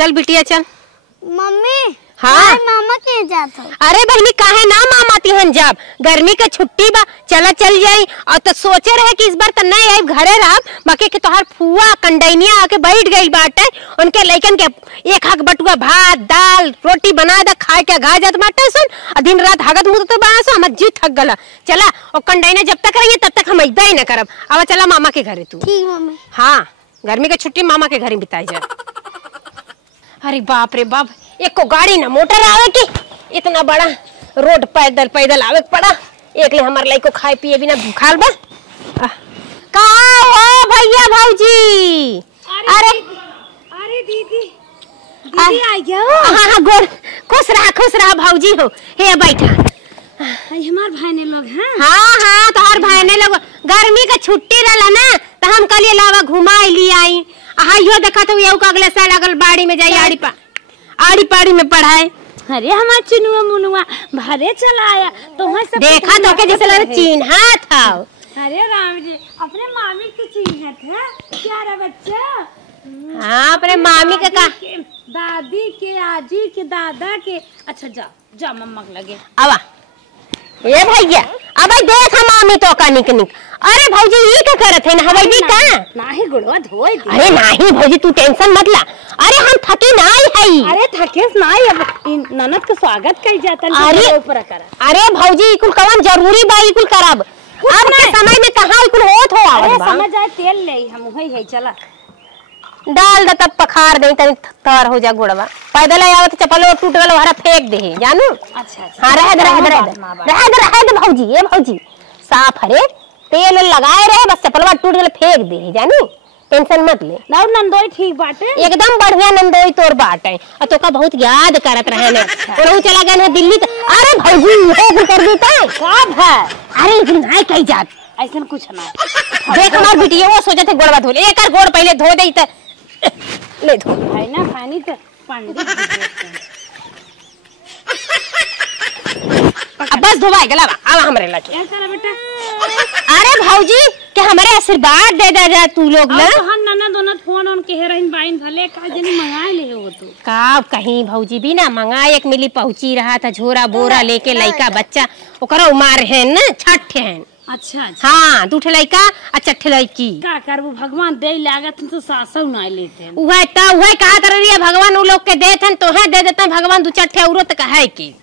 चल बिटिया चल। मम्मी हाँ मामा के जाता। अरे बहनी काहे ना मामा तिहन जाब, गर्मी के छुट्टी बा, चला चल जाई। और तो सोचे रहे कि इस बार तो नहीं आई घरे रह, बाकी के तोहार फुआ कंडैनिया आके बैठ गई बाटे, उनके लइकन के एक हक बटुआ भात दाल रोटी बना दे खाए के गा जात बाटे सुन। दिन रात हगत मुदत बासो हमर जी थक गला। चला और कंडैनिया जब तक रहिए तब तक हम इदा ही न करब। अब चला मामा के घरे तू। ठीक मम्मी। हाँ गर्मी के छुट्टी मामा के घर में बिताई जा। अरे बाप रे बाप, एक को गाड़ी ना मोटर आवे की, इतना बड़ा रोड पैदल पैदल आवे पड़ा। एक ले हमार लइको खाए पिए बिना भूखाल बा। का हो भैया भौजी? अरे दीदी आ गया। हाँ गोड़ खुश रहा भौजी हो। हे बैठा। हमार भाई ने लोग हैं। हाँ तोहर भाई ने लोग गर्मी का छुट्टी रहला ना, तो हम कल लावा घुमाई ली आई। यो देखा तो ये अगले साल अगल बाड़ी में जाई आड़ी पाड़ी में पढ़ाए। अरे हमार चिनुआ मुनुआ भरे चला आया तो सब देखा तो के जैसे लगे चिन्हा था। अरे राम जी अपने मामी के चिन्ह थे क्या रे बच्चा? हाँ अपने मामी के का दादी के आजी के दादा के। अच्छा जा मम्मा के लगे आवा। ये भैया अब देख मामी तो का निक। अरे भौजी ये क्या करत है ना हवाई का? नाही गुड़वा धोई दे। अरे नहीं भौजी तू टेंशन मत ला। अरे हम थके नहीं हई। अरे थकेस नहीं, अब ननद का स्वागत कई जाता है। अरे भौजी कुल कवन जरूरी बा कुल करब। अब के समय में कहां कुल होत हो अरे समझ आए तेल ले हम वही है। चला डाल दे तब पखार दे तनी तर हो जा गोड़वा। पैदल आवत चप्पल टूट गलो हरा फेंक दे जानू। अच्छा हां रह दे भौजी। ये भौजी साफ हरे तेल लगाए रहे, बस चप्पलवा टूट गले फेंक दे जानू। टेंशन मत ले। ना नंदोई ठीक बाटे, एकदम बढ़िया नंदोई तोर बाटे। और तो का बहुत याद करत रहे ने। ओनहु चला गए दिल्ली। अरे भौजी ये कर देता कब है? अरे लेकिन नहीं कही जात ऐसा कुछ ना। देख हमार बिटिया वो सोचे थे गोड़वा धो ले, एक गोड़ पहले धो दे त ले धो है ना पानी तो पंडित अब बस धोवाई गला आवा हमरे लगे। ऐसा बेटा। अरे भौजी के हमरे आशीर्वाद दे दे जा तू लोग ना। तो हम ननद दोनों फोन ऑन के रहिन बाइन भले का जनी मंगाए ले हो तो का कहीं भौजी भी ना मंगा। एक मिली पहुंची रहा था झोरा बोरा लेके लइका बच्चा ओकरा उमार है ना छठ है। अच्छा हाँ दू ठे लइका आ चट्ठे लइकी। का करबो भगवान दे लागत तो सासौ ना लेते हैं। उहे कहा रही भगवान उ लोग के देथन तो है दे देते भगवान दू चट्ठे औरत का है की।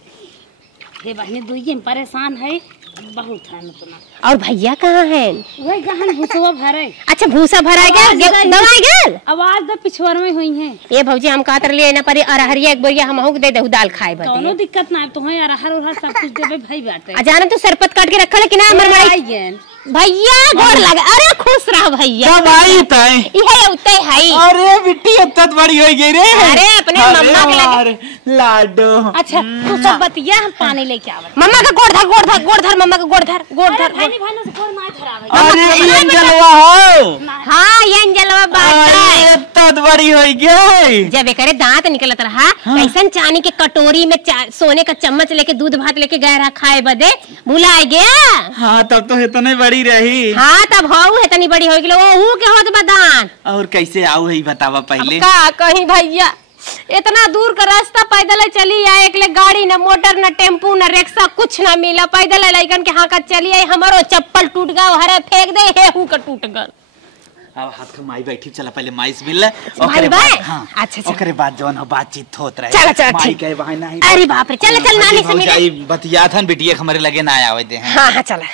हे बहनी दुइये में परेशान है बहुत है ना। और भैया कहाँ है? वही गहन भूसवा भरे। अच्छा भूसा भरा गया दवाई गेल आवाज द पिछवर में हुई है। ये भौजी हम कहत रही ना परी अरहरिया एक बोरिया हमहू दे देहु दाल खाए बदे। कोनो दिक्कत ना तो है अरहर उरहर सब कुछ देबे भाई बाटे। आ जाने तू सरपत काट के रखल कि ना हमर माई भैया गोर लगे। अरे खुश रह भैया। कब आई तय? इहे उते हई। अरे बिट्टी इत्तत बड़ी हो गई रे। अरे अपने मम्मा के लगे लाडो। अच्छा तू सब बतिया हम पानी लेके आवत। मम्मा का गोड़ धर मम्मा का गोड़ धर भाई से गोड़ मार धरावे। अरे ये जलवा हो। हां ये जलवा बात है। इत्तत बड़ी हो गई। जब एकरे दांत निकलत रहा कैसन चानी के कटोरी में सोने का चम्मच लेके दूध भात लेके गए रहा खाए बदे भुला गया। हाँ तब तो इतने बड़ी रही। हाँ तब हाउ है तनी बड़ी हो गई ओहू के होत बदान। और कैसे आऊ है बतावा पहले। का कहीं भैया इतना दूर का रास्ता पैदल चली आए, एक ले गाड़ी न मोटर न टेम्पू न रिक्शा कुछ न मिला। पैदल लइकन के हाँ का चली आई, हमारो चप्पल टूट गया हरे फेंक दे हेहू का टूट गल। अब हाथ माई बैठी चला पहले माइस मिल ले ओकरे बाद। हाँ अच्छा ओकरे बाद जौन हो बातचीत होत रहे। चल माई के बहाना ही। अरे बाप रे चल नानी से मिले। बतिया थन बिटिया हमरे लगे ना आवे दे। हां चला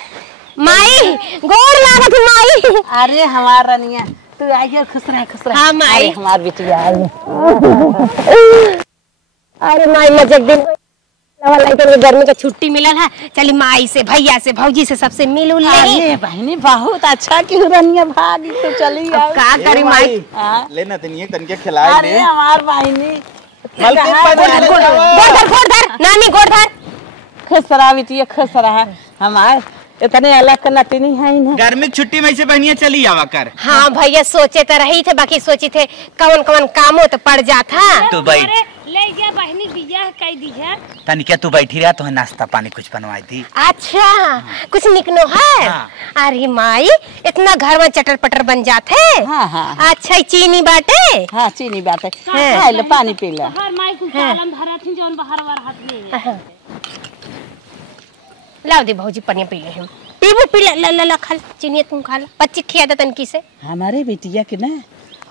माई गोड़ लागत माई। अरे हमार रनिया तू आ गया खुश रह। हां माई हमार बिटिया। अरे माई लजक दिन लइकन गर्मी का छुट्टी मिलल है, चली माई से भैया से भौजी से सबसे मिल उल ले। अरे बहनी बहुत अच्छा की रनिया भागी तो चली आओ। का करी माई लेना तनिए तनके खिलाए अरे हमार बहनी गोड़ धर नानी गोड़ धर। खुश रहा बिटिया खुश रहा। हमार इतने अलग का नटनी है ना। गर्मी की छुट्टी में से बहनिया चली आवा कर। हाँ भैया सोचे तो रही थे बाकी सोची थे कौन कौन कामों तो पड़ जाता। तो भाई ले गया बहनी बियाह कह दी है। तनिका तू बैठी रहा तो नाश्ता पानी कुछ बनवाई थी। अच्छा कुछ निकनो है। हाँ। अरे माई इतना घर में चटर पटर बन जाते। हाँ हाँ अच्छा चीनी बाटे। हाँ चीनी बात है। हाँ। हाँ, ले पानी पी ले। हर माई कुल तालम भरा थी जौन बाहर वार हाथ में। लाओ दे भौजी पनिया पी ले हम। पीबू पी ले ला खा चीनी तुम खा ला। बच्ची खिया दे तनकी से। हमारे बिटिया के ना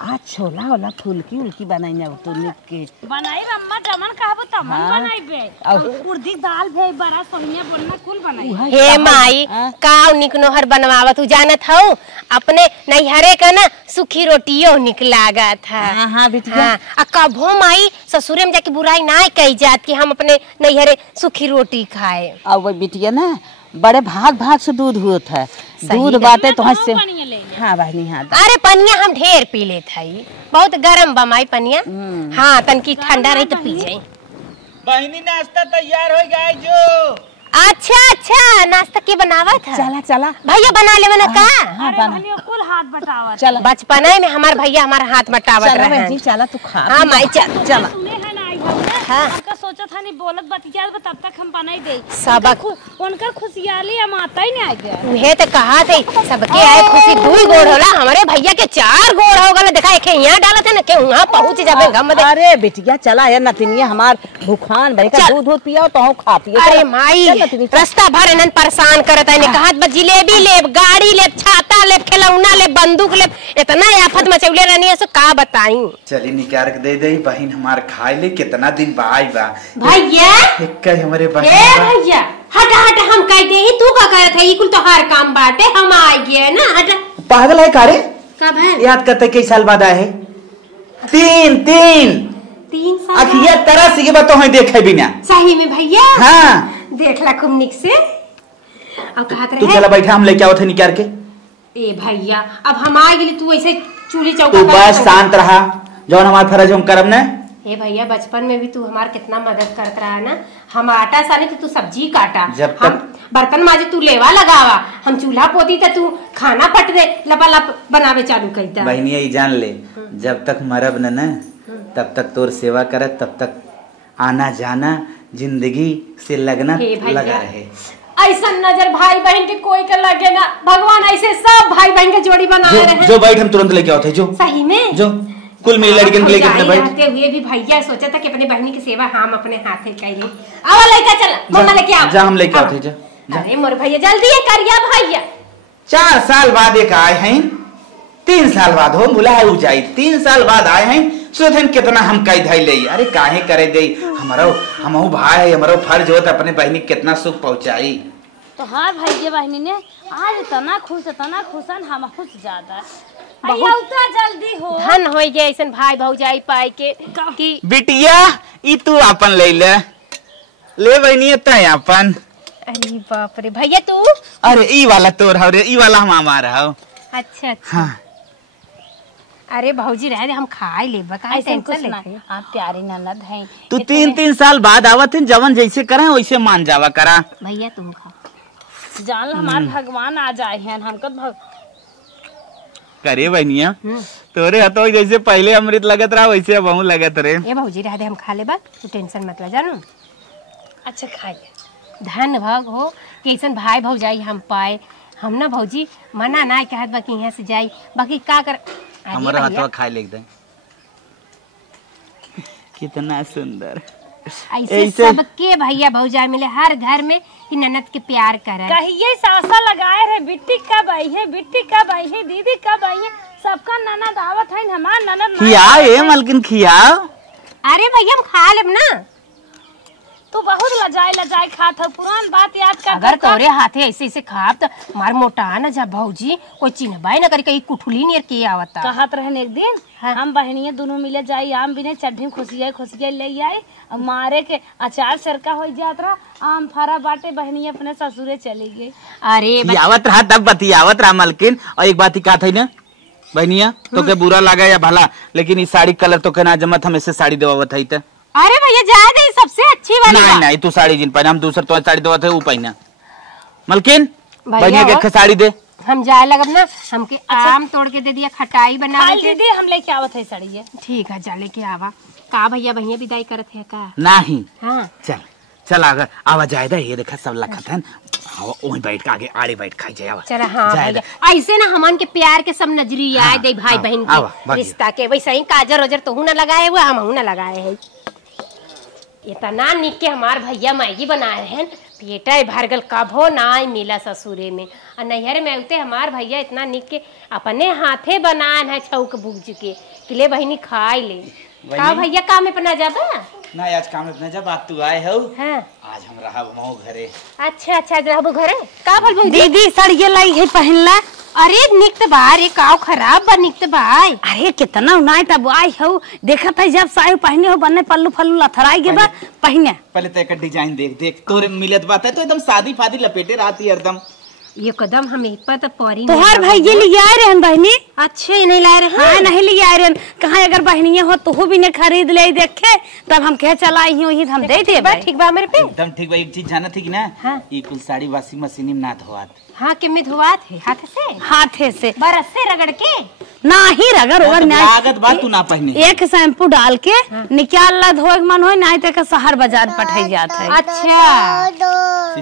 आज छोला वाला फुलकी उल्की बनाई ना तो निक के बनाई अम्मा जमन कहबो तमन हाँ। बनाई बे। और उर्दी दाल भे बड़ा सोनिया बोलना कुल बनाई। हे माई हाँ। काव निकनो हर बनवावत तू जानत हूँ अपने नैहरे का ना सूखी रोटियो निक लागत है। हाँ हाँ बिटिया हाँ आ कभो माई ससुरे में जाके बुराई ना कही जात कि हम अपने नैहरे सूखी रोटी खाए। और वो बिटिया ना बड़े भाग भाग से दूध होत है। दूध है। बाटे तो हंस से पानी ले ले। हाँ बहनी हाँ अरे पनिया हम ढेर पी लेत हई बहुत गरम बमाई पनिया। हाँ तनकी ठंडा रही तो पी जाए। बहिनी नाश्ता तैयार हो गया जो। अच्छा नाश्ता के बनावत है। चला चला भैया बना ले मना का। हाँ अरे बना भलियो कुल हाथ बटावा। चला बचपन में हमार भैया हमारा हाथ मटावत चला रहे। बहन जी चला तू खा हाँ माई चल चला सुने है ना आई हमने। हाँ। हमका सोचा था नहीं बोलत बतिया तब तक हम बनाई दे। सबक उनका खुशियाली हम आता ही नहीं आ गया। उहे तो कहा थे सबके आए खुशी दुई गोड़ होला हमारे भैया के 4 गोड़ हो गले। देखा एक यहाँ डाला था ना के वहाँ पहुँच जाबे गम दे। अरे बिटिया चला है नतिनिया हमार भूखान भाई का दूध पिया तो हम खा पिए। अरे माई रास्ता भर इन्हन परेशान करत है। कहत बा जिलेबी लेब गाड़ी लेब छाता लेब खिलौना लेब बंदूक लेब इतना आफत मचौले रहनी है सो का बताई। चली निकाल के दे दे बहन हमार खाए ले कितना दिन बाई बा। भैया एक हमारे ए बहन भैया हटा हटा हम कह दे तू का करत है कुल तो हर काम बाटे हम आ गए ना हटा। पागल है कारे कब है याद करते कई साल बाद आए है। 3 साल अखिया तरह से ये बात तो देखे बिना। सही में भैया। हाँ देख ला खूब निक से। अब कहत तू रहे चला बैठा हम लेके आओ थे निकाल के। ए भैया अब हम आ गेली तू ऐसे चूल्ही चौका तू पर बस बैठ। शांत रहा जौन हमार फर्ज हम करब ना। ए भैया बचपन में भी तू हमार कितना मदद करत रहा ना। हम आटा सानी तो तू सब्जी काटा जब हम बर्तन माजे तू लेवा लगावा हम चूल्हा पोती तो तू खाना पट दे लपालप बनावे चालू करता। बहनिया ई जान ले जब तक मरब न तब तक तोर सेवा करत तब तक आना जाना जिंदगी से लगना हे भैया। लगा रहे। ऐसा नजर भाई बहन के कोई के लगे ना। भगवान ऐसे सब भाई बहन के जोड़ी बनाए रहे। जो बैठ हम तुरंत लेके आओ थे जो सही में जो कुल मेरी लड़कियों को लेके अपने बैठ। रहते हुए भी भैया सोचा था कि अपने बहनी की सेवा हम अपने हाथे करें। आवा लेके चल मम्मा लेके आओ। जा हम लेके आओ थे जा। अरे मोर भैया जल्दी है करिया भैया। 4 साल बाद एक आए हैं 3 साल बाद हो भुला हो जाए 3 साल बाद आए हैं सोचन कितना हम कई धई ले। अरे काहे करे दे हमारो हमहु भाई हमारो फर्ज होत अपने बहनी कितना सुख पहुंचाई। तो हाँ भैया बहनी ने आज इतना खुशन हम खुश ज्यादा बहुत जल्दी हो। धन हो गए ऐसा भाई भौजाई पाई के कि बिटिया ई तू अपन ले बहनी तय अपन। अरे बाप रे भैया तू। अरे ई वाला तोर हो रे ई वाला हम हमारा हो। अच्छा अच्छा हाँ। अरे भौजी रह दे हम खाए ले बका ऐसे कुछ ना आप प्यारी ननद हैं। तू 3 साल बाद आवत है जवन जैसे करा वैसे मान जावा करा। भैया तुम खा जान हमार भगवान आ जाए हैं हमको करे बहनिया तोरे हतो जैसे पहले अमृत लगत रहा वैसे अब हमहू लगत रे। ए भौजी रह दे हम खा ले बा तू टेंशन मत ले जानू। अच्छा खाइए। धन भाग हो कि ऐसा भाई भौजाई हम पाए। हम ना भौजी मना ना कहत बा कि यहाँ से जाई बाकी का कर। अरे हमारा भैया, हथवा खाए लेक दे कितना सुंदर। ऐसे सबके भैया भौजाई मिले हर घर में कि ननद के प्यार करे। कहिए सासा लगाए रहे बिट्टी कब आई है दीदी कब आई है। सबका ननद आवत है हमार ननद खिया ए मलकिन खिया। अरे भैया हम खा लेब ना। तू बहुत लजाए खात हो पुरान बात याद कर। अगर तोरे हाथे ऐसे ऐसे खाब तो मार मोटा न जा भौजी कोई चिन्हबाई न करी कहीं कुठुली नियर के आवता। कहत रहन एक दिन हाँ। हम बहनिया दोनों मिले जाई आम बिने चढ़ी खुशिया ले आई और मारे के अचार सरका हो जात रहा आम फरा बाटे बहनिया अपने ससुरे चली गई। अरे खियावत रहा तब बतियावत रहा मलकिन। और एक बात ही कहा था ना बहनिया तो के बुरा लगा या भला लेकिन इस साड़ी कलर तो के ना जमत हम इससे साड़ी देवावत है। अरे भैया जा दे सबसे अच्छी वाली नहीं नहीं तू साड़ी जिन पहना हम दूसर तो साड़ी देवत है वो पहना। मलकिन भैया बहनिया के साड़ी दे। हम जाए लगब ना हमके आम तोड़ के दे दिया खटाई बना दीदी हम लेके आवत है साड़ी। ठीक है जा लेके आवा। का भैया भैया विदाई करत है का? नहीं हाँ चल चल आगे आवा जायदा ये देखा सब लखत है वहीं बैठ के आगे आड़े बैठ खाई जाए आवा चला। हाँ जायदा। भैया ऐसे ना हमन के प्यार के सब नजरी आए दे भाई हाँ, बहन आवा, के भागिए। रिश्ता के वैसे ही काजर वजर तो ना लगाए हुए हम ना लगाए है। इतना निक के हमार भैया मैगी बनाए हैं पेटा भरगल कभो ना मिला ससुरे में और नैहर में उते हमार भैया इतना निक के अपने हाथे बनाए है छौक भूज के किले बहनी खाए ले। का भैया काम में अपना जाबा ना आज काम में जब बात तू आए हो हाँ। आज हम रहा मो घरे। अच्छा अच्छा रहबो घरे का भल भौजी? दीदी सड़िए लाई है पहनला। अरे निकत बार ये काव खराब बा निकत बाय। अरे कितना उनाई तब आई हो देखत है जब साई पहने हो बने पल्लू फल्लू लथराई के बा पहने। पहले तो एक डिजाइन देख देख तोरे मिलत बात है तो एकदम शादी फादी लपेटे रहती है एकदम। ये कदम हम एक पर तो परी तोहर भैया ले आए रहन बहनी। अच्छे नहीं लाए रहे हाँ नहीं ले आए रहन कहाँ अगर बहनिया हो तो भी ने खरीद ले देखे तब हम कह चला ही वही हम दे दे ठीक बा मेरे पे एकदम ठीक बा। एक चीज जाना थी कि ना हाँ। ये कुल साड़ी वाशिंग मशीन में ना धोआत। हाँ कि में धुआ थे हाथ से हाथे से बरस से रगड़ के ना ही रगर ओवर लागत बात तू ना पहने एक शैम्पू डाल के निकाल ला धोए के मन हो नहीं तो के शहर बाजार पठाई जात है। अच्छा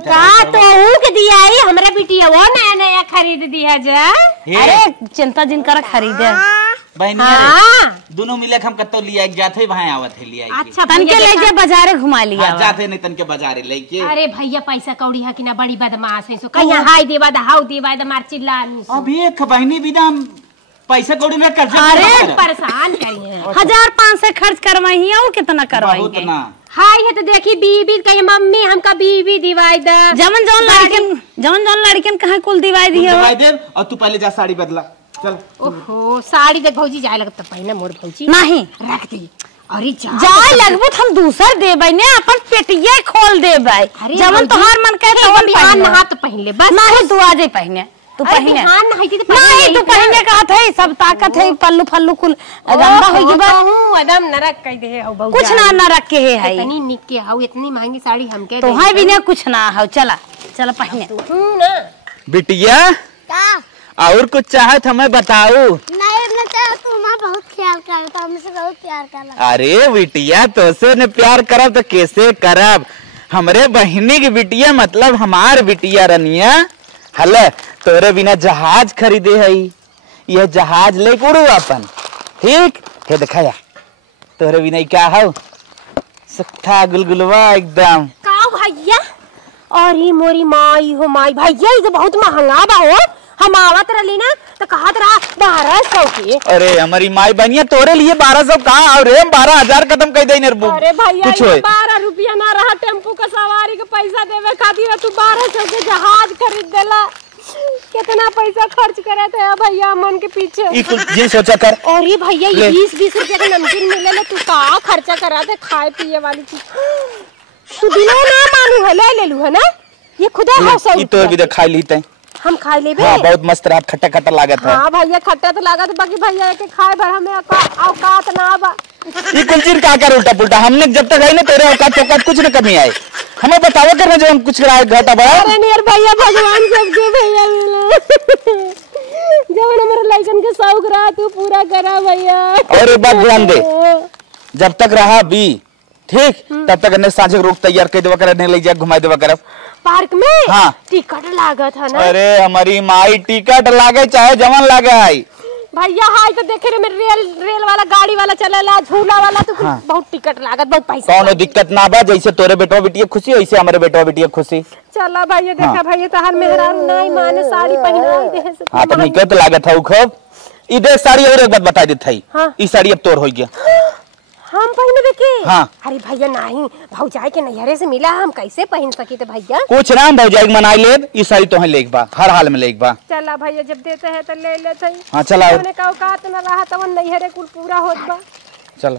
का तो हूँ के दिया है हमरा बिटिया वो नया नया खरीद दिया जा। अरे चिंता जिन कर खरीदे बहनी हाँ दोनों मिले हम कत्तो लिया एक जाते वहां आवत है लिया अच्छा तन के ले जा बाजारे घुमा लिया हाँ, जाते नहीं तन के बाजारे लेके। अरे भैया पैसा कौड़ी है कि ना बड़ी बदमाश है सो कहीं हाय देवा दा हाउ देवा दा मार चिल्ला अभी एक बहनी बिना पैसा कौड़ी में कर्जा अरे परेशान करी है 1500 खर्च करवाई और कितना बहुत करवाएंगे। ना हाय है तो देखी बीबी कही मम्मी हमका बीबी दिवाई दा जवन जवन लड़कियन कहाँ कुल दिवाई दिए हो। दे और तू पहले जा साड़ी बदला चल। ओहो साड़ी देख भौजी जाए लगता पहले मोर भौजी नहीं रख दी। अरे जाए लगबो हम दूसर देबै ने अपन पेटिया खोल देबै जवन तोहार मन करे तवन बिहान नहा तो पहले बस नहीं तू आ जाए पहने तू पहने बिहान नहाई तो नहीं तू पहने कहत है सब ताकत है पल्लू फल्लू कुल गंदा हो गई बा एकदम नरक कह दे हो बहु कुछ ना रख के है इतनी निक के हाउ इतनी महंगी साड़ी हमके तो है भी ने कुछ ना हो चला चला पहने ना बिटिया और कुछ चाहत हमें बताओ। नहीं मैं तो तुम्हारा बहुत ख्याल करता हूँ मुझसे बहुत प्यार करता। अरे बिटिया तो से ने प्यार करब तो कैसे करब हमरे बहिनी की बिटिया मतलब हमार बिटिया रनिया हले तोरे बिना जहाज खरीदे है यह जहाज ले उड़ू अपन ठीक है दिखाया तोरे बिना क्या हो सख्ता गुलगुलवा एकदम का भैया। अरे मोरी माई हो माई भैया ये तो बहुत महंगा बा हो हम आवत रही ना तो कहत रहा 1200 की। अरे हमारी माई बनिया तोरे लिए 1200 कहा और 12,000 कदम कह दे नरबू। अरे भैया कुछ ये होए 12 रुपया ना रहा टेम्पू का सवारी का पैसा देवे खातिर तू 1200 के जहाज खरीद देला कितना पैसा खर्च करे थे भैया मन के पीछे। ई कुल जी सोचा कर। अरे भैया ये 20-20 रुपया का नमकीन मिले तू का खर्चा करा दे खाए पिए वाली चीज तू बिना ना मानू है ले लू है ना ये खुदा है 100 ई तो भी खाई लीते हम खा लेबे। हाँ, बहुत मस्त रहा खट्टा खट्टा लागत है। हाँ भैया खट्टा तो लागत बाकी भैया के खाए भर हमें औकात ना बा। ये कुल चीज का कर उल्टा पुल्टा हमने जब तक है ना तेरे औकात औकात कुछ न कमी आए हमें बताओ करना जो हम कुछ कराए घाटा बड़ा। अरे नियर भैया भगवान जब दे भैया जब हमारे लाइकन के शौक रहा तू पूरा करा भैया। और एक बात ध्यान दे जब तक रहा बी ठीक तब तक ने साझे रोक तैयार कर देवा कर ले जा घुमा देवा कर पार्क में। हाँ। टिकट लागत है ना। अरे हमारी माई टिकट लागे चाहे जमन लागे आई भैया हाय तो देखे रे रेल वाला गाड़ी वाला चलेला झूला वाला तो हाँ। बहुत टिकट लागत बहुत पैसा कौनो दिक्कत ना बा जैसे तोरे बेटवा बेटिया खुशी वैसे हमारे बेटवा बेटिया खुशी। चला भैया देखा हाँ। भैया तहर मेहरान नहीं माने साड़ी पहनाई दे से हाँ तो निकल लागत है खूब इधर साड़ी और एक बात बता देता है हाँ। ई साड़ी अब तोर हो गया हम पहने देखे। हाँ। अरे भैया नहीं भौजाई के नैहरे से मिला हम कैसे पहन सकी थे भैया। कुछ ना भौजाई मनाई ले ई साड़ी तो है लेक बा हर हाल में लेक बा। चला भैया जब देते हैं तो ले लेते हैं। हाँ चला हमने का औकात न रहा तब नैहरे कुल पूरा होत बा। चल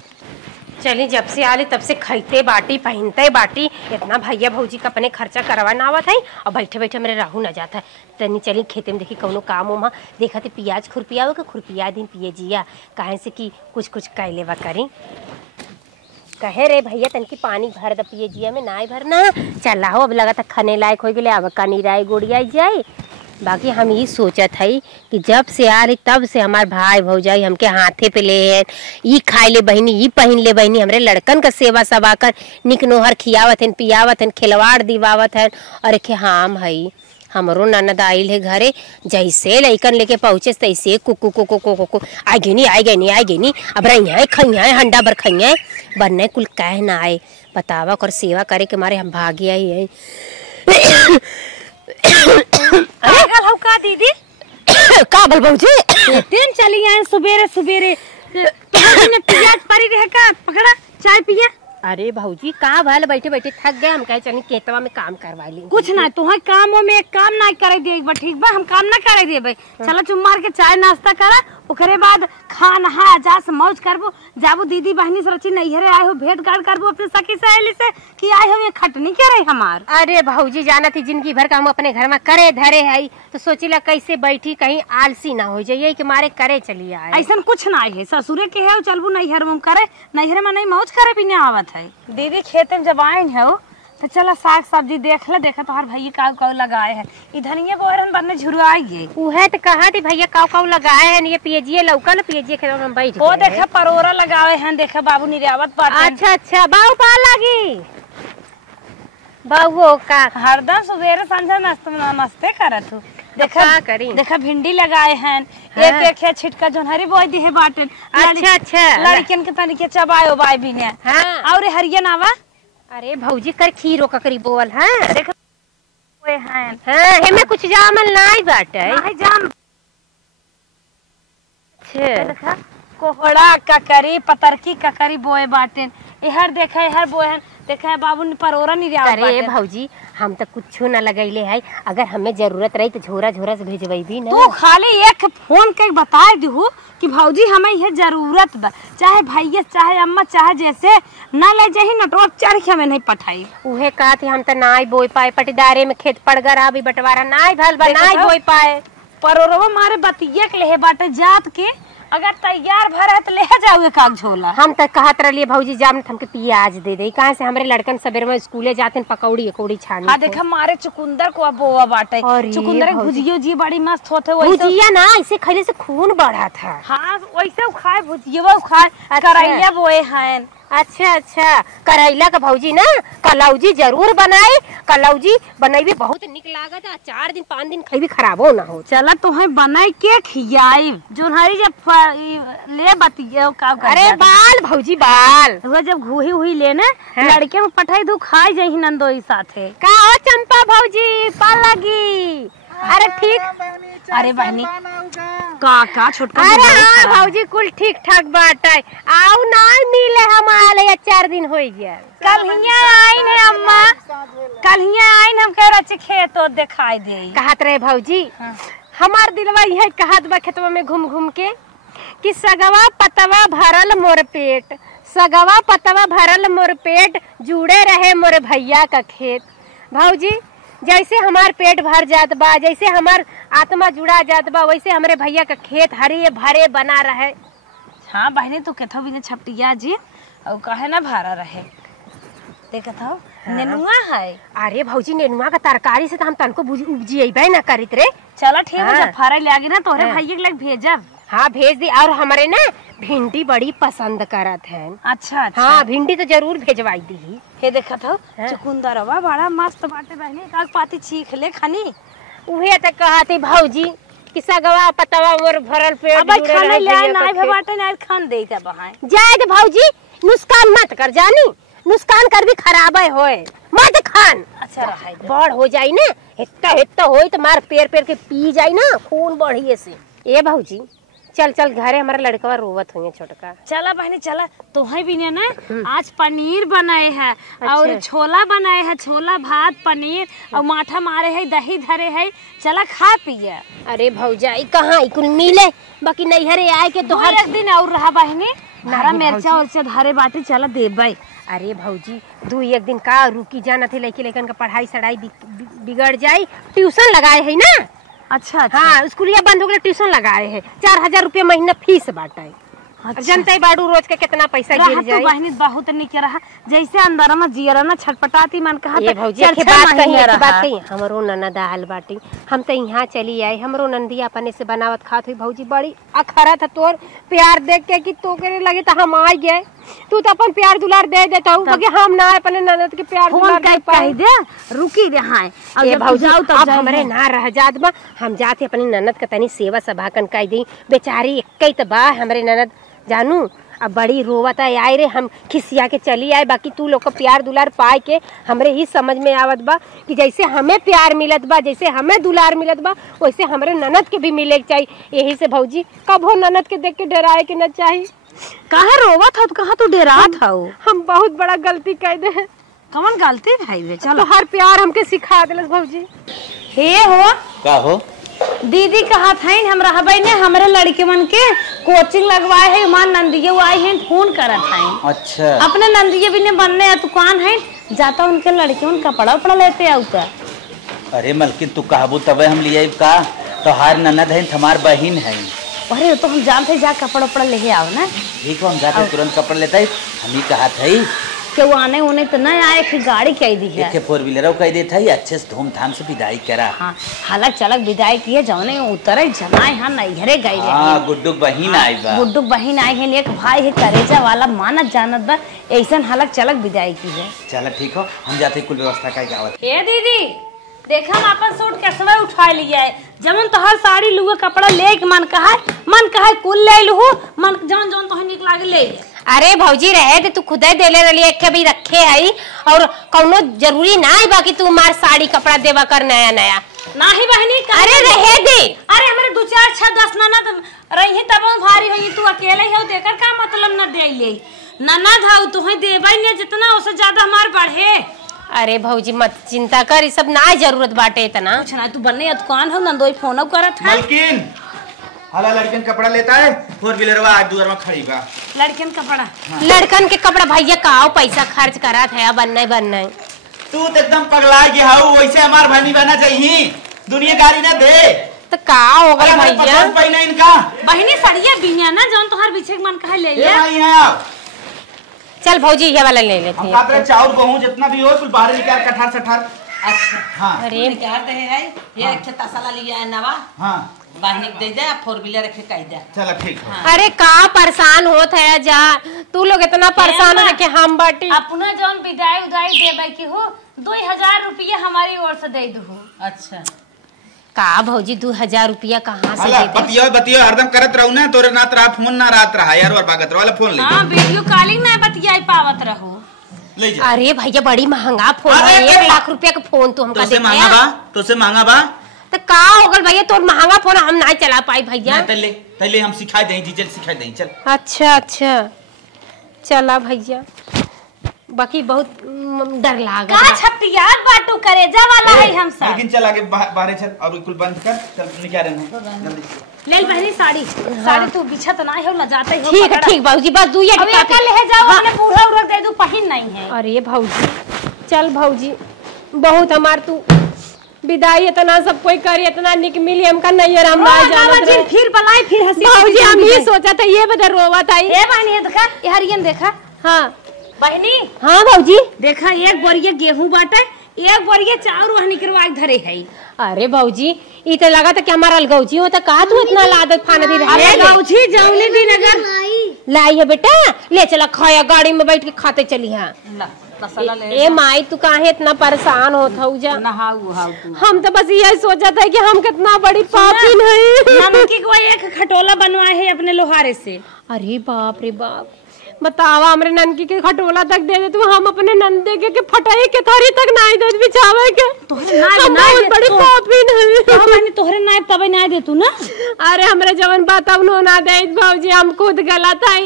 चली जब से आले तब से खैते बाटी पहनते बाटी इतना भैया भौजी का अपने खर्चा करवा ना आवत है और बैठे बैठे मेरे राहू न जाता है तनी चली खेते में देखी कौनो काम उमा देखा थे प्याज खुरपिया हो के खुरपिया दिन पिए जिया काहे से कि कुछ कैले वा करी कहे रे भैया तनकी पानी भर द पिए जिया में नाय भरना चला हो अब लगा था खाने लायक हो गए अब कनी राय गोड़िया जाए बाकी हम ये सोचत हई कि जब से आ रही तब से हमार भाई भौजाई हमके हाथे पे ले हैं, ई खाए ले बहनी, ई पहन ले बहनी, हमरे लड़कन का सेवा सवा कर निक नोहर खियावत हैं, पियावत हैं, खिलवाड़ दिवावत हैं। और एक हम हई हमरो ननद आइल है घरे, जैसे लइकन लेके पहुंचे तैसे कुकु कुकु कुकु आई गई अब रही खइया हंडा भर खइया बनने कुल कह ना आए। बतावा कर सेवा करे के मारे हम भागी आई है। का दीदी का बल भौजी दिन चली आए सुबेरे सुबेरे प्याज परी रहे का पकड़ा चाय पिया। अरे भौजी का भल बैठे बैठे थक गए, हम कहे चली खेतवा में काम करवा ली। कुछ ना तुम्हारे कामों में एक काम ना करे दे एक बार, ठीक बा हम काम ना करे दे भाई। चलो चुम मार के चाय नाश्ता करा, ओकरे बाद खा नहा जा से मौज करबो, जाबो दीदी बहनी से रची नैहरे आए हो भेंट गाड़ करबो अपने सखी सहेली से कि आए हो ये खटनी क्या रही हमार। अरे भौजी जाना थी जिंदगी भर का हम अपने घर में करे धरे है तो सोचिला कैसे बैठी कहीं आलसी ना हो जाइए कि मारे करे चलिए आए। ऐसा कुछ ना है, ससुरे के है चलबू नैहर में करे, नैहर में नहीं मौज करे पीने आवत है। दीदी खेत में जब आए हो तो चला साग सब्जी देख ले, देखा तुम्हारे भैया काऊ काऊ लगाए हैं, ई धनिया बोरन बनने झुरुआई गए। उहे तो कहा थी भैया काऊ काऊ लगाए हैं, ये पियजिए लौका ना पियजिए खेत में बैठ वो देखा परोरा लगाए हैं, देखा बाबू निर्यावत पाट। अच्छा बाऊ पा लगी बाबू का हरदम सुबेरे संझा नमस्ते करत हूँ। देखा करी देखा भिंडी लगाए हैं, एक एक है छिटका जोनहरी बोई दी है बाटन। अच्छा लड़कियन के तनिके चबायो बाई भी ने। हाँ और हरियन आवा। अरे भौजी कर खीरो ककरी बोल है देखा ओए हैं। हां हेमे कुछ जामल नहीं बाटे नहीं जाम। अच्छा देखा कोहड़ा ककरी पतरकी ककरी बोए बाटन, इहर देखा इहर बोए देखा बाबू ने परोरा नहीं रिया। अरे भौजी हम तो कुछ न लगैले है, अगर हमें जरूरत रही तो झोरा झोरा से भेजबई भी ना। तू खाली एक फोन के बता दू कि भौजी हमें ये जरूरत बा, चाहे भैया चाहे अम्मा चाहे जैसे ना ले जाही न तो चढ़ के हमें नहीं पठाई। उहे कहा थी हम तो नाई बोई पाए, पटीदारे में खेत पड़ गरा अभी बंटवारा नाई भल बा नाई बोई पाए। परोरवा मारे बतिया के ले बाटे जात के, अगर तैयार भर है तो ले जाओगे काग झोला। हम तो कहत रहिए भौजी जाम हमके पियाज दे दे, कहां से हमरे लड़कन सवेरे में स्कूले जाते हैं पकौड़ी अकौड़ी छानी। हां देखा मारे चुकुंदर को बोआ बाटे, चुकुंदर भुजियो जी बड़ी मस्त होते वैसे भुजिया ना ऐसे खइले से खून बढ़ा था। हां वैसे खाए भुजिया खाए करैया बोए हैं। अच्छा करैला का भौजी ना कलौजी जरूर बनाए, कलौजी बनैबे बहुत निक लागत है, 4 दिन 5 दिन खइबी खराबो ना हो। चला तोहे बनाई के खियाई जोनहरी जब ले बतिया का। अरे बाल भौजी बाल वो जब घुही हुई लेने लड़के में पठाई दू खाई जही नंदोई साथे का ओ चंपा भौजी पा लगी। अरे ठीक अरे बहनी का छोटका। अरे हाँ भौजी कुल ठीक ठाक बात है, आओ ना मिले हमारे 4 दिन हो गया। कल हिया आइन है अम्मा, कल हिया आइन हम कह रहे खेत तो दिखाई दे कहत रहे भौजी। हमार दिलवा यह कहत बा खेतवा में घूम घूम के कि सगवा पतवा भरल मोर पेट, सगवा पतवा भरल मोर पेट, जुड़े रहे मोर भैया का खेत। भौजी जैसे हमार पेट भर जात बा, जैसे हमार आत्मा जुड़ा जात बा, वैसे हमारे भैया का खेत हरे भरे बना रहे। हाँ बहने तो कहता भी छपटिया जी और कहे ना भरा रहे देखत हो। नेनुआ है। अरे भौजी नेनुआ का तरकारी से तो हम तनको उपजिएबे ना करित रे। चलो ठीक है जब फरा लागे ना तोहरे भैया के लग भेजब। हाँ भेज दी। और हमारे ना भिंडी बड़ी पसंद करत है। अच्छा हाँ भिंडी तो जरूर भेजवाई दी। हे देखत हो चुकुंदरवा बड़ा मस्त बाटे बहनी, काग पाती चीख ले खानी। उहे त कहती भौजी कि सगवा पतवा मोर भरल पेट अब खाने ले नाय बाटे ना खान दे के बहाए जाए दे भौजी, नुकसान मत कर जानी, नुकसान कर भी खराब होए मत खान। अच्छा रहे बड़ हो जाई ना हित्ता होई तो मार पेर के पी जाई ना खून बढ़िए से। ए भौजी चल घरे हमारा लड़का रोवत हुई छोटका। चला बहनी चला तोहे भी ना आज पनीर बनाए है। अच्छा। और छोला बनाए है, छोला भात पनीर और माठा मारे है, दही धरे है, चला खा पिए। अरे भौजाई कहाँ कुल मिले बाकी नैहरे आए के तो हर एक दिन और रहा बहनी हरा मिर्चा उर्चा धरे बाटे चला देबई। अरे भौजी 2-1 दिन का रुकी जाना थे, लेकिन का पढ़ाई सड़ाई बिगड़ जाई, ट्यूशन लगाए है ना। अच्छा हाँ स्कूलिया बंद हो गया, ट्यूशन लगाए है, 4000 रुपया महीना फीस बाटे। अच्छा। जनता बाड़ू रोज के कितना पैसा गिर तो जाए। बहनी बहुत निक रहा जैसे अंदर में जियरा ना छटपटाती मन कहा ये भौजी एक बात कही हमरो ननद आल बाटी हम तो यहाँ चली आए हमरो नंदिया अपने से बनावत खात हुई भौजी बड़ी अखरा था तोर प्यार देख के कि तो करे लगे तो हम आ गए तू तो अपन प्यार दुलार दे देता हूँ बाकी हम ना अपने ननद के प्यार दुलार दे पाए दे रुकी रे हां ये भौजी अब हमरे ना रह जात बा हम जाते अपनी ननद का तनी सेवा सभाकन कह दी बेचारी एक तो बा हमरे ननद जानू अब बड़ी रोवत आए रे हम खिसिया के चली आए बाकी तू लोग का प्यार दुलार पाए के हमरे ही समझ में आवत बा कि जैसे हमें प्यार मिलत बा जैसे हमें दुलार मिलत बा वैसे हमरे ननद के भी मिले चाहिए। यही से भौजी कब हो ननद के देख के डराए के न चाहिए। कहाँ रोवत हो कहाँ तू डरात हो? हम बहुत बड़ा गलती कर दे। कौन गलती भाई वे चलो हर प्यार हमके सिखा दिलस भौजी। हे हो का हो दीदी कहा था हम रहबे ने हमरे लड़के मन के कोचिंग लगवाए है मान नंदिये आए हैं फोन करत हैं। अच्छा अपने नंदिये भी ने बनने दुकान है जाता उनके लड़के उन कपड़ा उपड़ा लेते आउता। अरे मलकिन तू कहबू तबे हम लिए का तोहार ननद है हमार बहिन है। अरे तो हम जानते जा कपड़ा उपड़ा लेके आओ ना ठीक हो हम जाके तुरंत कपड़ा लेता है हम ही कहा था कि वो आने उन्हें तो नहीं आए कि गाड़ी कह दी है एक 4 व्हीलर कह देता है अच्छे से धूमधाम से विदाई करा। हाँ हलक चलक विदाई किए जौने उतरे जनाए हाँ नैहरे गई हाँ गुड्डू बहिन आई बा गुड्डू बहिन आई है एक भाई है करेजा वाला मानत जानत बा ऐसा हलक चलक विदाई की है। चल ठीक हो हम जाते कुल व्यवस्था का आवत। ए दीदी देखा हम अपन सूट कैसे उठा लिया है जमन तो हर साड़ी लुए कपड़ा ले के मन कहा कुल ले लू मन जौन जौन तो निक लागे ले। अरे भौजी रहे थे तू खुद ही देले रही एक भी रखे है और कौनो जरूरी ना है बाकी तू मार साड़ी कपड़ा देवा कर नया नया नाही बहनी अरे रहे दे। अरे हमारे 2 4 6 10 ननद रही तब भारी हुई तू अकेले ही हो देकर का मतलब न दे ले ननद हाउ तू ही देबई ने जितना उससे ज्यादा हमार बढ़े। अरे भौजी मत चिंता कर सब ना जरूरत बाटे इतना कुछ ना तू बनने दुकान हो नंदोई फोन करत है मलकिन हाला लड़कन कपड़ा लेता है 4 व्हीलर आज दूर में खड़ी बा लड़कन कपड़ा हाँ। लड़कन के कपड़ा भैया काओ पैसा खर्च करा था बनना तू तो एकदम पगला गया हाउ वैसे हमार भानी बना चाहिए दुनिया गाड़ी ना दे तो का हो गया भैया पैना इनका बहनी सड़िया बिनिया ना जौन तोहर पीछे मन कहा ले ये भाई है आप चल भौजी ये वाला ले लेते हम खाते चावल गेहूं जितना भी हो कुल बाहर निकाल कठार सठार। अच्छा हाँ अरे निकाल दे है ये एक तसला लिया है नवा हाँ बाहनी दे दे 4 व्हीलर रखे कह दे। चलो ठीक है। अरे का परेशान होत है जा तू लोग इतना परेशान है कि हम बाटी अपना जौन विदाई उदाई देबे की हो 2000 रुपया हमारी ओर से दे दू। अच्छा का भौजी 2000 रुपया कहाँ से दे बतियो बतियो हरदम करत रहू ना तोरे नात रहा फोन ना रात रहा यार और बागत वाला फोन ले हां वीडियो कॉलिंग ना बतियाई पावत रहो ले जा। अरे भैया बड़ी महंगा फोन अरे है 1 लाख रुपया का फोन तू हमका तो से महंगा बा तो से महंगा बा तो का हो गल भैया तोर महंगा फोन हम ना चला पाई भैया नहीं तले हम सिखा दें डीजल सिखा दें चल। अच्छा अच्छा चला भैया बाकी बहुत डर लागा का छपियार बाटू करेजा वाला है हम सब। लेकिन चल आगे बाहर चल और कुल बंद कर चल निकाल रहे जल्दी ले बहनी साड़ी साड़ी तू बिछा तो ना हो न जाते हो ठीक है ठीक भौजी बस दू अब एक ले जाओ अपने बूढ़ा उरक दे दू पहिन नहीं है। अरे भौजी चल भौजी बहुत हमार तू विदाई इतना सब कोई करी इतना निक मिली हमका नहीं है हम ना जानत रहे फिर बनाई फिर हंसी भौजी हम ये सोचा था ये बदर रोवा था ए बहनी देखा ये हरियन देखा हाँ बहनी हाँ भौजी देखा एक बोरिया गेहूं बाटे एक बोरिया चाउर वहां निकलवा धरे है। अरे भौजी ई तो लगा था कि हमारा अलगौजी हो तो कहा तू इतना लादत खाना भी अरे गौजी जौले दिन अगर लाई है बेटा ले चला खाया गाड़ी में बैठ के खाते चली हाँ ला तसला ले ए माई तू काहे इतना परेशान होत हऊ जा नहाऊ हाउ तू हम तो बस यही सोचा था कि हम कितना बड़ी पापी नहीं नमकी को एक खटोला बनवाए है अपने लोहारे से। अरे बाप रे बाप बतावा हमरे ननकी के खटोला तक दे दे तू हम अपने नंदे के फटाई के थारी तक नाई दे बिछावे के तोहरे हम बहुत बड़ी पापी नहीं तो मैंने तोहरे नाइब तबे नाइ दे तू ना। अरे हमरे जवन बात अब नो ना दे भौजी हम खुद गलत है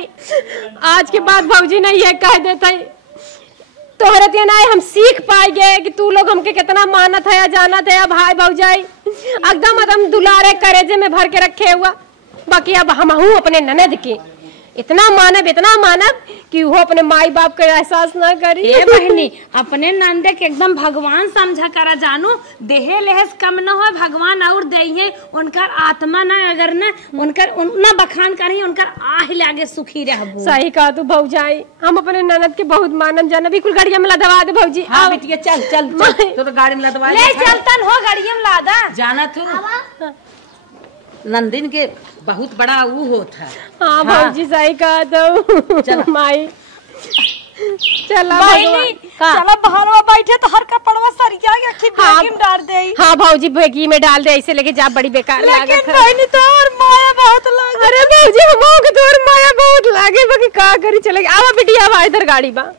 आज के बाद भौजी नहीं है कह देता है तोहरे ते ना हम सीख पाए गए कि तू लोग हमके कितना मानत है या जानत है भाई भौजाई एकदम दुलारे करेजे में भर के रखे हुआ बाकी अब हम हूँ अपने ननद के इतना मानब कि वो अपने माई बाप का एहसास ना करी। ए बहनी अपने नंदे के एकदम भगवान समझा करा जानू, देहे लेहस कम न हो, भगवान और दे उनकर आत्मा ना अगर न उनकर न बखान करी उनकर आह लागे सुखी रहबू। सही कहा तू भौजाई, हम अपने ननद के बहुत मानम जाना। बिल्कुल गाड़िया में लदवा दे भौजी। हाँ बिटिया चल चल चल, तो गाड़ी में लदवा ले चलतन हो गाड़िया में लादा जाना तू नंदिन के बहुत बड़ा वो होता है। हाँ भौजी सही कहा तो माई। चला बहनी चला बहरवा बैठे तो हर कपड़वा सरिया के अखी बैगी में डाल दे। हाँ भौजी बैगी में डाल दे, ऐसे लेके जा, बड़ी बेकार लागत है। लेकिन बहनी तो और माया बहुत लागे। अरे भौजी हम के तोर माया बहुत लागे, बाकी का करी चले। आवा बिटिया आवा इधर गाड़ी बा।